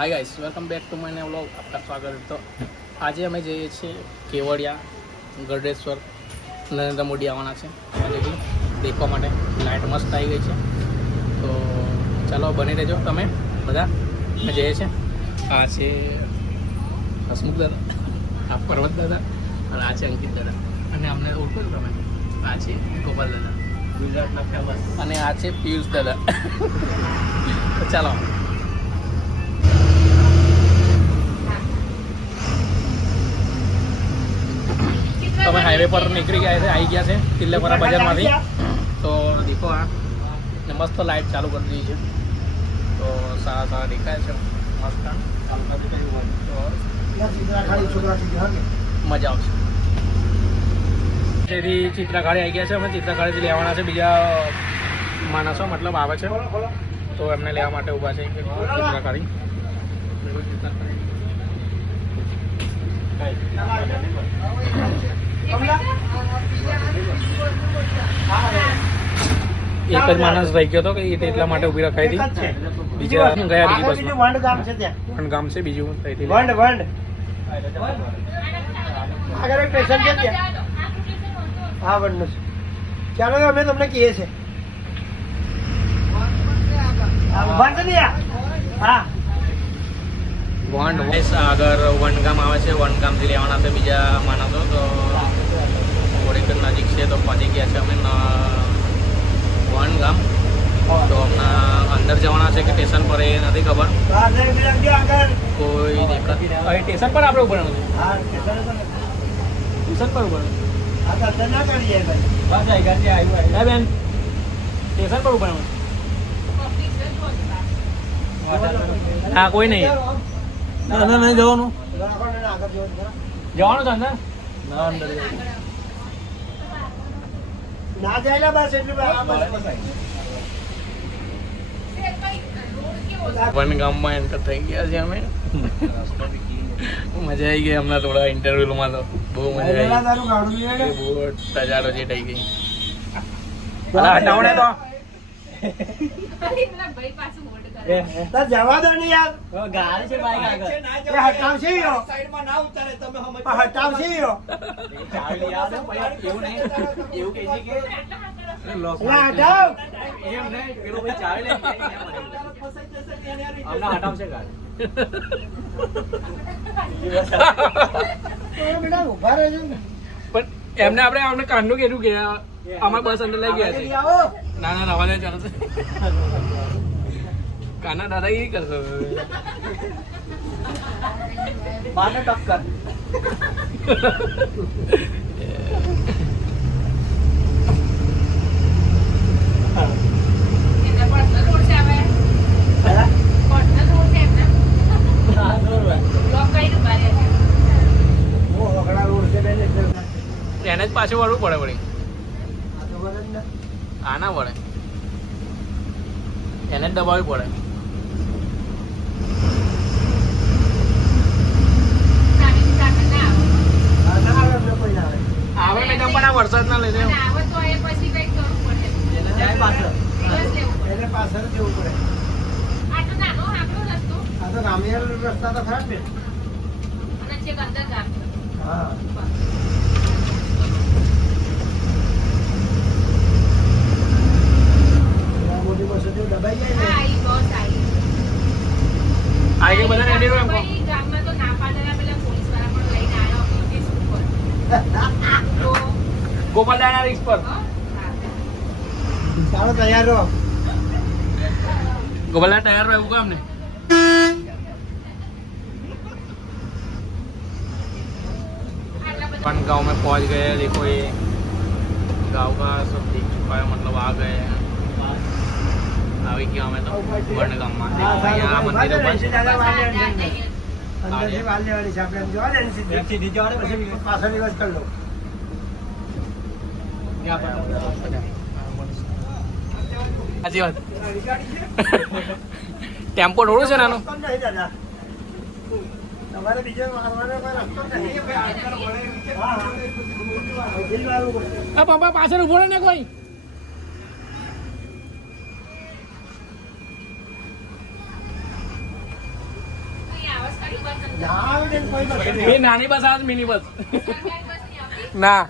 Hi guys, welcome back to my vlog. आपका स्वागत है। तो आज અમે જઈએ છીએ કેવડિયા ગરડેશ્વર નરેન્દ્ર મોદી આવવાના છે એટલે દેખવા માટે લાઇટ મસ્ત આવી ગઈ છે તો ચાલો બની રહેજો તમે બધા અમે જઈએ છીએ આ છે હસમુખ દાદા આ પર્વત દાદા અને આ છે અંકિત દાદા અને અમને ઓળખો છો તમે આ છે ગોપાલ દાદા ગુજરાતના ફેમસ અને આ છે પિયુષ દાદા તો ચાલો तो मैं हाईवे पर निकल गया है आई गया है तिल्लेपरा बाजार में तो देखो हाँ मस्त लाइट चालू कर दी है तो सारा सारा दिखा है मस्त मजा आवशे चित्राखाड़ी आई गया है अमे चित्राखाड़ी लेवाना है बीजा माणसो मतलब आवे छे तो एमने लेवा माटे ऊभा छे चित्राखाड़ी एक ज माणस रही गयो तो कि એટલા માટે ઊભી રખાઈ હતી બીજા ગયા બીજી બસમાં વંડ ગામ છે ત્યાં વંડ ગામ છે બીજું થઈ હતી વંડ વંડ આગળ એક સ્ટેશન છે ત્યાં હા વંડ ચાલો અમે તમને કહીએ છે વંડ દિયા હા વંડ આગળ વંડ ગામ આવે છે વંડ ગામ થી લેવાના છે બીજા માણસો તો થોડીક નજીક છે તો પહોંચી ગયા છે અમે વન ગામ તો હમણાં અંદર જવાના છે કે સ્ટેશન પર એ નથી ખબર કોઈ દેખત સ્ટેશન પર આપણે ઉભરાનું છે સ્ટેશન પર ઉભરાનું બેન સ્ટેશન પર ઉભરાનું હા કોઈ નહીં અંદર નહીં જવાનું જવાનું છે અંદર ના અંદર ના જાય બસ એટલું વન ગામમાં એન્ટર થઈ ગયા છે અમે મજા આવી ગઈ હમણાં થોડા ઇન્ટરવ્યુમાં તો બહુ મજા આવી બહુ તજારો જે થઈ ગઈ હટાવડે તો જવા દો ને યાર ગાડી છે બાઈક આગળ હટાવશે સાઈડમાં ના ઉતારે તમે હટાવશે એવું નહીં એવું કહે છે કે હટાવ એમ નહીં પેલો ભાઈ ચાવી લે હમણાં હટાવશે ગાડી બેટા ઉભા રહેજો પણ એમને આપણે કાનનું કીધું કે અમારે બસ અંદર લઈ ગયા છે ના ના રવા દે ચાલો કાના દાદાગીરી કરશો માને ટક્કર એને જ પાછું વળવું પડે વળી આ ના વળે એને જ દબાવવી પડે આવે મેડમ પણ આ વરસાદ ના લઈ પાછળ જવું પડે આ તો રામિયાલ રસ્તા તો ખરાબ ને હા મોટી બસ દબાઈ જાય ને આઈ બધા રેડી રહો એમ ગામમાં તો ના પાડેલા પેલા પોલીસ વાળા પણ લઈને આવ્યો પોલીસ ઉપર ગોપાલ દાણા રિક્સ પર ચાલો તૈયાર રહો ગોપાલ તૈયાર રહો એવું કામ ને अपन गांव में पहुंच गए देखो ये गांव का सब दिख चुका है मतलब आ गए આવી ગયા અમે તો વન ગામમાં અહીંયા મંદિર ઉપર અંદરથી વાલ લેવાની છે આપણે જોવા ને સીધી જવાને પછી પાછળ દિવસ કરી લો સાચી વાત ટેમ્પો થોડું છે નાનું તમારે બીજો મારવાનો કોઈ રસ્તો નહીં આ પપ્પા પાછળ ઉભો રહે ને કોઈ એ નાની બસ આવે મિની બસ ના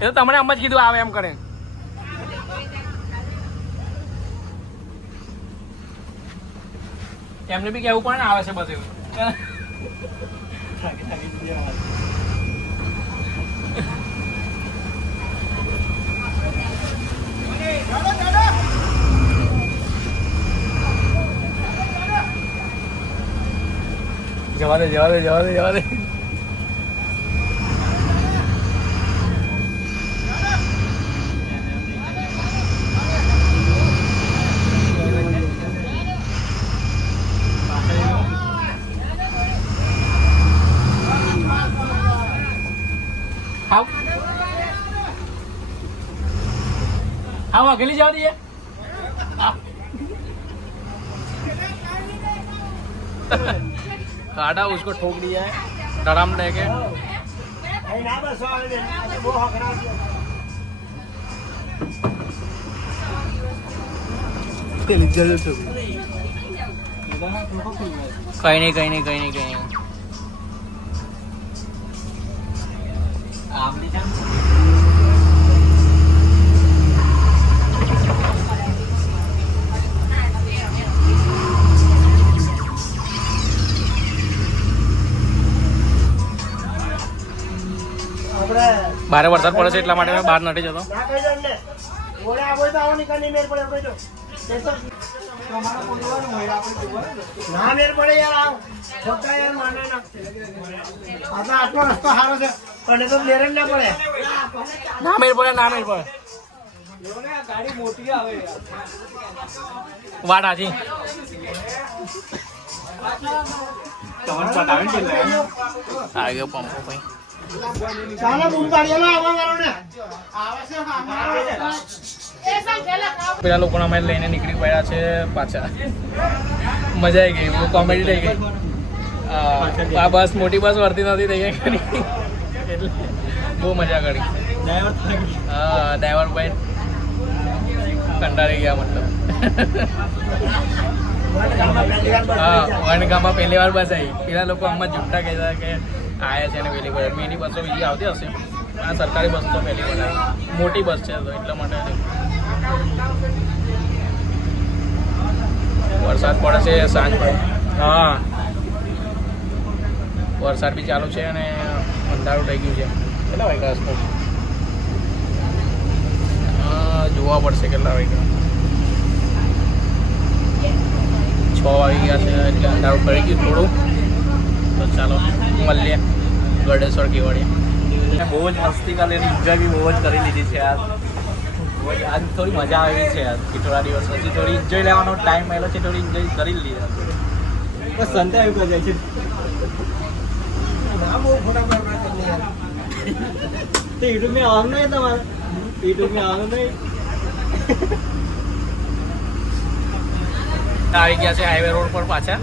એ તો તમને આમ જ કીધું આવે એમ કરે એમને બી કેવું પણ આવે છે બસ એવું જવા દે જવા દે જવા દે જવા દે आओ अकेली जा रही है काटा उसको ठोक दिया है डराम लेके कहीं नहीं कहीं नहीं कहीं नहीं कहीं नहीं બારે વરસાદ પડે છે એટલા માટે મેં બહાર નથી જતો ના મેર પડે યાર આવ છોટા યાર માને ના આ આટલો રસ્તો સારો છે પણ તો મેર ના પડે ના મેર પડે ના મેર પડે ગાડી મોટી આવે વાટ આજી તમને પટાવી કે લે આ ગયો પંપો ભાઈ ચાલો બુંદાડીએલો આવવા વાળો ને આવે છે પેલા લોકોને અમે લઈને નીકળી પડ્યા છે પાછા મજા આવી ગઈ બહુ કોમેડી થઈ ગઈ આ બસ મોટી બસ વર્તી નથી થઈ ગઈ એટલે બહુ મજા કરી હા ડ્રાઈવર ભાઈ કંટાળી ગયા મતલબ હા વનગામમાં પહેલી વાર બસ આવી પેલા લોકો આમાં જુઠ્ઠા કહેતા કે આયા છે ને પહેલી વાર મિની બસો બીજી આવતી હશે આ સરકારી બસ તો પહેલી વાર આવી મોટી બસ છે તો એટલા માટે વરસાદ પડે છે સાંજ પડે હા વરસાદ બી ચાલુ છે અને અંધારું થઈ ગયું છે કેટલા વાગ્યા આસપાસ જોવા પડશે કેટલા વાગ્યા 6 વાગી ગયા છે એટલે અંધારું પડી ગયું થોડું તો ચાલો મળીએ ગળેશ્વર કેવડિયા બહુ જ મસ્તી કરી અને એન્જોય બી બહુ જ કરી લીધી છે યાર આજ થોડી મજા આવી છે યાર કે થોડા દિવસ પછી થોડી એન્જોય લેવાનો ટાઈમ મળ્યો છે થોડી એન્જોય કરી લીધી બસ સંતે આવી જાય છે ના બહુ ખોટા બરાબર યાર તો યુટ્યુબ में આવવાનું નહીં તમારે યુટ્યુબ में આવવાનું નહીં આવી ગયા છે હાઈવે રોડ પર પાછા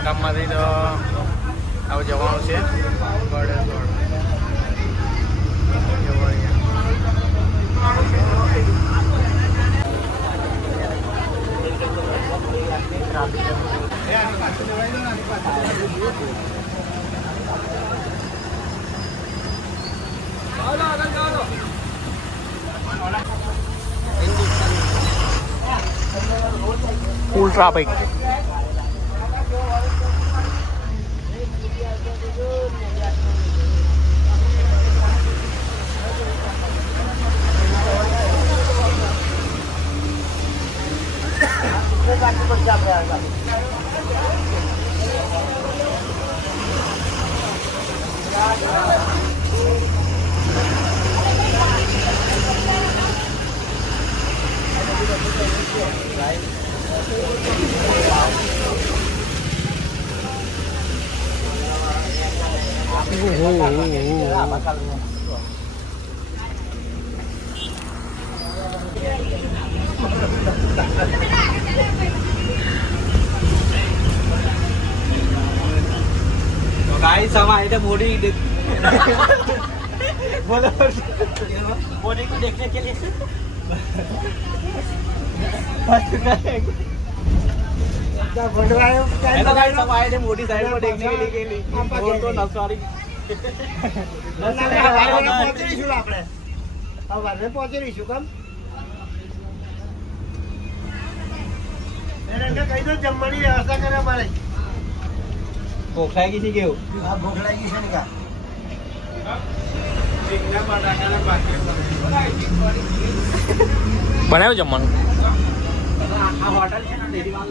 ગામમાંથી તો હવે જવાનું છે ગળેશ્વર full traffic गाइस हम आए थे बॉडी बोलो बॉडी को देखने के लिए ત્યાં ભંડવાયો એ તો ગાઈસ सब आए थे मोटी साइड को देखने के लिए और तो नवसारी પહોંચીશું આપણે સવારે પહોંચીશું કેમ એને કહી દો જમવાની વ્યવસ્થા કરે મારે ભૂખ લાગી છે કેવું હા ભૂખ લાગી છે ને કા બનાવ્યું જમવાનું આ હોટલ છે ને ડેરીમાં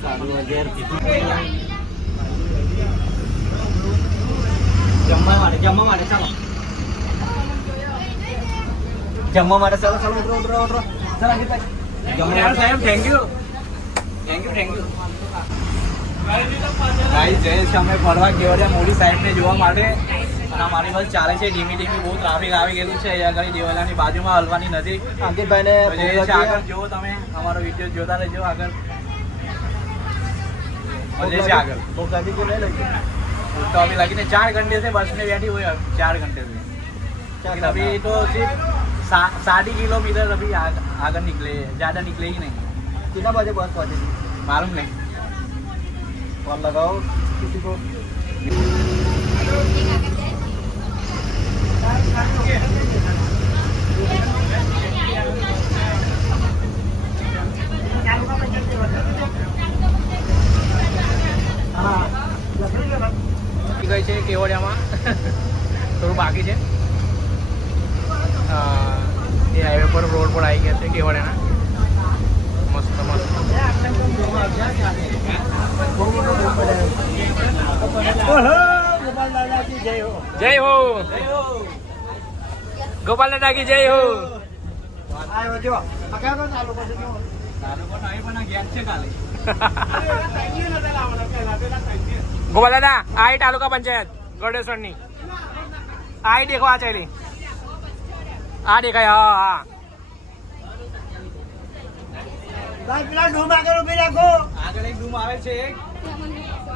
સારું 1000 જમવા માટે ચાલો જમવા માટે ચાલો ઉતરો ચાલો અંકિત જમવા સાહેબ થેન્ક યુ ગાઈસ જઈએ છીએ અમે ફરવા કેવડિયા મોડી સાઈડને જોવા માટે અને અમારી બસ ચાલે છે ધીમી બહુ ટ્રાફિક આવી ગયેલું છે અહીંયા આગળ દેવાલાની બાજુમાં હલવાની નજીક અંકિતભાઈને આગળ જુઓ તમે અમારો વિડીયો જોતા રહેજો આગળ मजे से आकर तो कभी को नहीं लगी तो अभी लगी ने 4 घंटे से बस में बैठी हुई है 4 घंटे से अभी तो सिर्फ 60 किलोमीटर अभी आगे निकले ज़्यादा निकले ही नहीं कितना बजे बस पहुँचेगी मालूम नहीं फोन लगाओ किसी को ગઈ છે કેવડિયામાં થોડું બાકી છે એ હાઈવે પર રોડ પર આવી ગયા છે કેવડિયાના મસ્ત જય હો ગોપાલ દાદા કી જય હો ગોપાલ દાદા આ તાલુકા પંચાયત ગોડેશ્વર ની આ દેખો આ ચાલી આ દેખાય હા હા પેલા ડૂમ આગળ ઉભી રાખો આગળ એક રૂમ આવે છે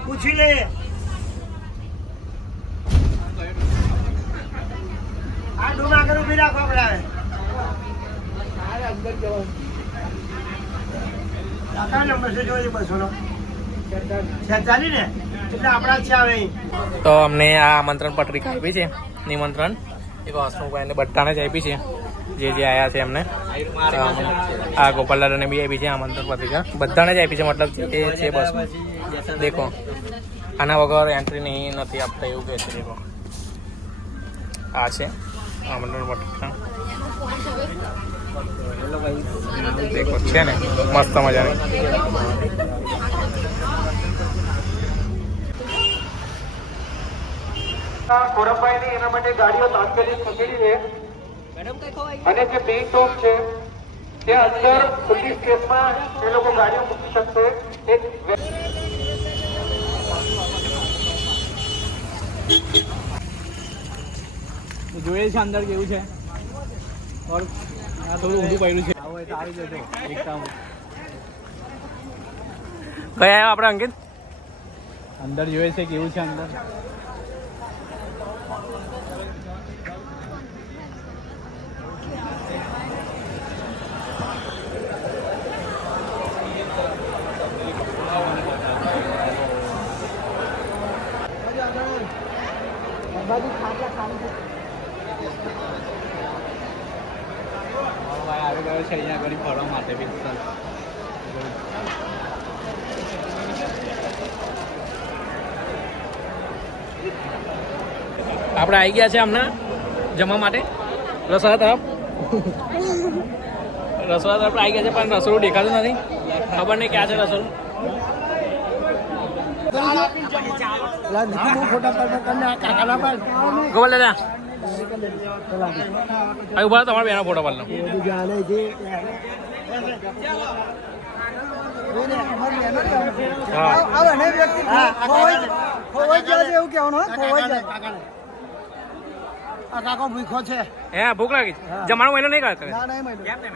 પૂછી લે આ ડૂમ આગળ ઉભી રાખો આપણે અંદર જવાનું કાકા નંબર છે જોઈ બસોનો 46 ને એટલે આપણા છે આવે તો અમને આ આમંત્રણ પત્રિકા આપી છે નિમંત્રણ એક હસમુખભાઈને બધાને જ આપી છે જે આવ્યા છે એમને આ ગોપાલ દાદાને બી આપી છે આમંત્રણ પત્રિકા બધાને જ આપી છે મતલબ એ છે બસ દેખો આના વગર એન્ટ્રી નહીં નથી આપતા એવું કહે છે દેખો આ છે આમંત્રણ પત્રિકા દેખો છે ને મસ્ત મજાની ખોરાપાઈની એના માટે ગાડીઓ તાત્કાલિક ખસેડી છે અને જે મેઇન ટોપ છે ત્યાં અંદર ખુલ્લી સ્પેસમાં એ લોકો ગાડીઓ મૂકી શકશે એક જોઈએ છે અંદર કેવું છે ઓર આ થોડું ઊંધું પડ્યું છે આવો તો આવી જજો એકદમ કયા આવ્યા આપણે અંકિત અંદર જોઈએ છે કેવું છે અંદર આવી ગયો છે અહીંયા ઘણી ફરવા માટે બી આપણે આવી ગયા છે હમણાં જમવા માટે રસોડા તરફ રસોડા તરફ આવી ગયા છે પણ રસોડું દેખાતું નથી ખબર નહીં ક્યાં છે રસોડું ગોપાલ દાદા અહીં ઉભા તમારા બેનો ફોટો પાડલો કાકો ભૂખો છે હે ભૂખ લાગી જમવાનું મહિનો નહીં કરતા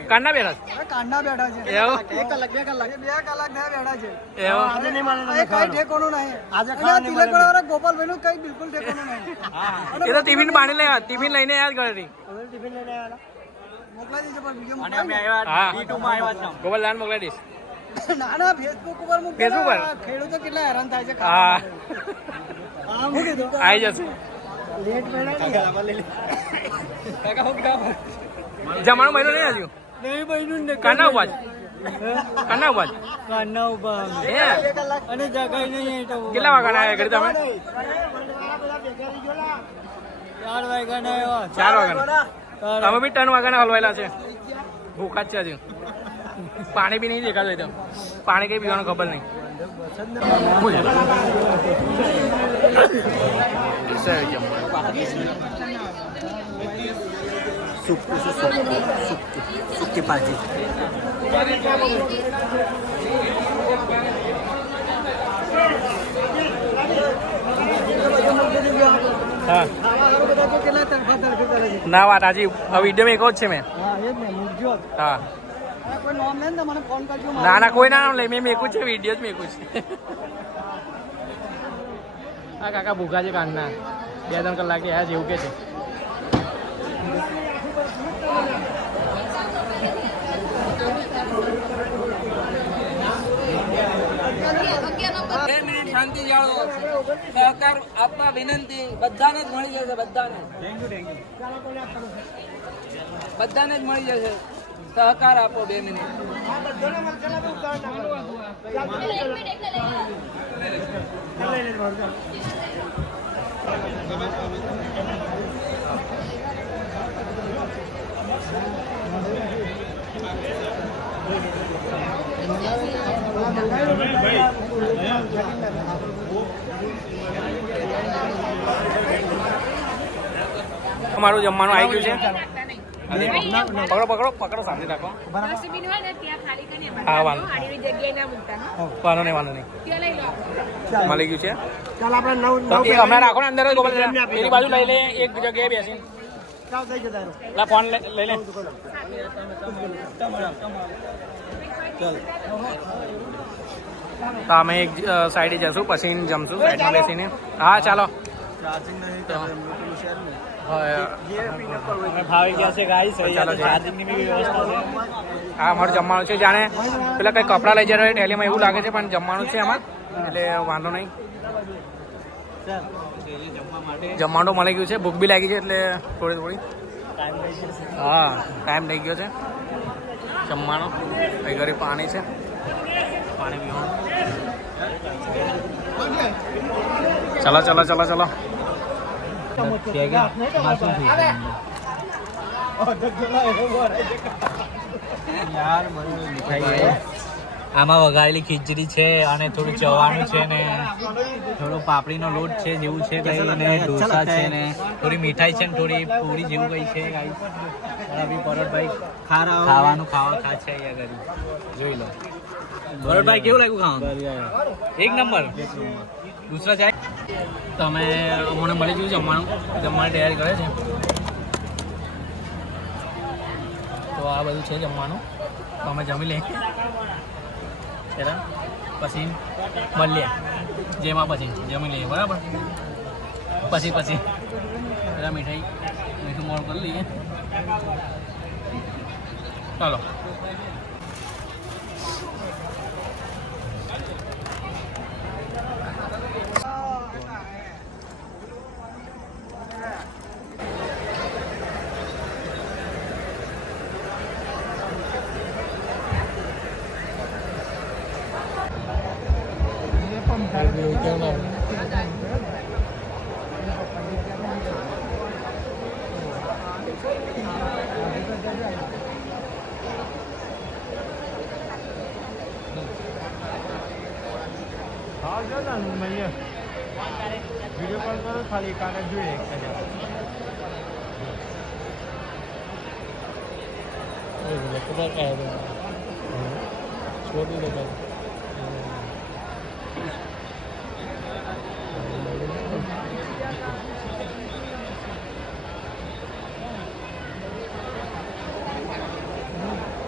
કાંડા બેઠા કાંડા બેઠા છે એવું 1 કલાક 2 કલાક 2 કલાક બેઠા છે એવું આજે નહીં માને કઈ ઠેકોનું નહીં આજે અને આ તિલકવાળા ગોપાલભાઈ નું કઈ બિલકુલ ઠેકોનું નહીં એ તો ટિફિન પાણી લઈ ટિફિન લઈને યાદ કરી ટિફિન લઈને આવ્યા મોકલાઈ દેજો પણ બીજો અને અમે આવ્યા હા D2 માં આવ્યા છે ગોપાલ દાન મોકલાઈ દઈશ ના ના ફેસબુક ઉપર મૂકે Facebook પર? ખેડૂતો કેટલા હેરાન થાય છે હા હા હું કીધું આવી જશે લેટ પડ્યા જમવાનું મહિનો નહીં હજુ નહીં બન્યું ને કાના ઉભા છે કાના ઉભા છે કાના ઉભા હે અને જગાઈ નહીં તો કેટલા વાગ્યાના આવ્યા ઘરે તમે 4 વાગ્યાના આવ્યા 4 વાગ્યાના અમે બી 3 વાગ્યાના હલવાયેલા છે ભૂખા જ છે હજુ પાણી બી નહીં દેખાતું તો પાણી કઈ પીવાનું ખબર નહીં સુકી ભાજી હા કેટલા તરફા તરફી કરે છે ના વાત આજે વિડીયો એક જ છે મેં હા એ જ ને મૂકજો હા કોઈ નોમ લે ને મને ફોન કરજો ના ના કોઈ ના લે મેં મેકું છે વિડીયો જ મેકું છે હા કાકા ભૂખા છે કાનના 2-3 કલાક થયા છે એવું કે છે શાંતિ જાળવો સહકાર આપવા વિનંતી બધાને જ મળી જશે બધાને બધાને જ મળી જશે સહકાર આપો 2 મિનિટ અમારું જમવાનું આવી ગયું છે પકડો પકડો પકડો સામે રાખો ડસ્ટબિન હોય ને ત્યાં ખાલી કરીને હા વાંધો આડી જગ્યાએ ના મૂકતા વાંધો નહીં ત્યાં લઈ લો મળી ગયું છે ચાલ આપણે નવ તો એ હમણાં રાખો ને અંદર જ ગોપાલ એની બાજુ લઈ લે એક જગ્યાએ બેસી ચાલ થઈ જતા રહો. લા ફોન લઈ લે તો અમે એક સાઈડે જશું પછી જમશું સાઈડમાં બેસીને હા ચાલો હા અમારું જમવાનું છે જાણે પેલા કઈ કપડાં લઈ જાય ઠેલીમાં એવું લાગે છે પણ જમવાનું છે આમાં એટલે વાંધો નહીં જમવાનું મળી ગયું છે ભૂખ બી લાગી છે એટલે થોડી હા ટાઈમ થઈ ગયો છે જમવાનો અહીં ઘરે પાણી છે પાણી પીવાનું ચલો ચલો ચલો ચલો આમાં વઘારેલી ખીચડી છે અને થોડું ચવાણું છે ને થોડો પાપડીનો લોટ છે જેવું છે કઈ ને ઢોસા છે ને થોડી મીઠાઈ છે ને થોડી પૂરી જેવું કઈ છે ગાઈસ અભી પરોઠભાઈ ખાવાનું ખા છે અહીંયા ઘરે જોઈ લો પરોઠભાઈ કેવું લાગ્યું ખાવાનું એક નંબર દૂસરા ચાય તો અમે અમને મળી ગયું જમવાનું જમવાની તૈયારી કરે છે તો આ બધું છે જમવાનું તો અમે જમી લઈએ પહેલાં પછી મળીએ જેમાં પછી જમી લઈએ બરાબર પછી પહેલાં મીઠું મોડ કરી લઈએ ચાલો વિડીયો કોલ કરો ખાલી કાગળ જોઈએ છોડી દે